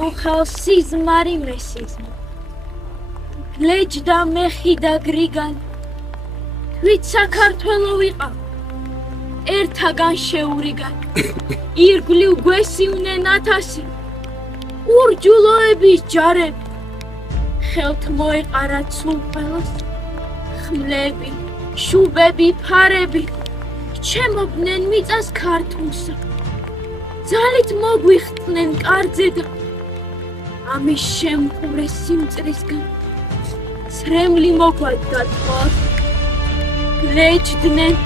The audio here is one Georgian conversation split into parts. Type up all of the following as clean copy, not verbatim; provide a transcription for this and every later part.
უხალ სიზმარი მესიზმ ლეჯდა მეხი და გრიგან თვით საქართველო ვიყავ ერთაგან შეურიგან ირგვლივ გვესივნენ ათასი ურჯულოების ჯარები ხელთ მოეყარა ცუმყელოს ხმლები შუბები ფარები ჩემობდნენ მიწას ქართულსა ძალით მოგვიხტნენ კარძე და ამის შემყურე სიმწრისგან ცრემლი მოგვადგათ ხვალ გლეჯდნენ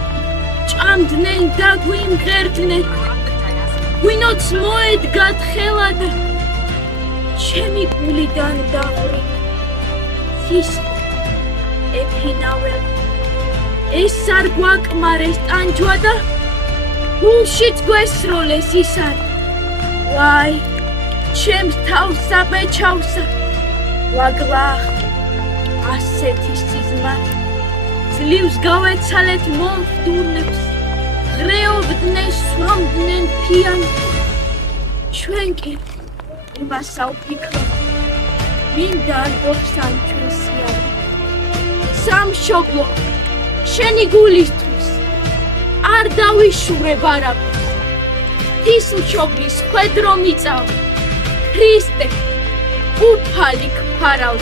ჭამდნენ და გვიმღერდნენ ვინოც მოედგათ ხელა და ჩემი გულიდან დავრიგა სისხლი ეფინაվել ეს არ გვაკმარეს ტანჯვა და გულშიც გვესროლეს ის არის ვაი ჩემს თავსა ბეჩავსა ვაგლახ ასეთი სიზმარი ძლივს გავეცალეთ მომხდურნებს ღრეობდნენ სვამდნენ ფიანი ჩვენ კი იმასავ ფიქრობ მინდა არდობს ამ ჩვენს სიარი სამშობლო შენი გულისთვის არ დავიშურებ არაფერს ის მშობლის ხვედრო მიწავ ქრისტე უფალი გფარავ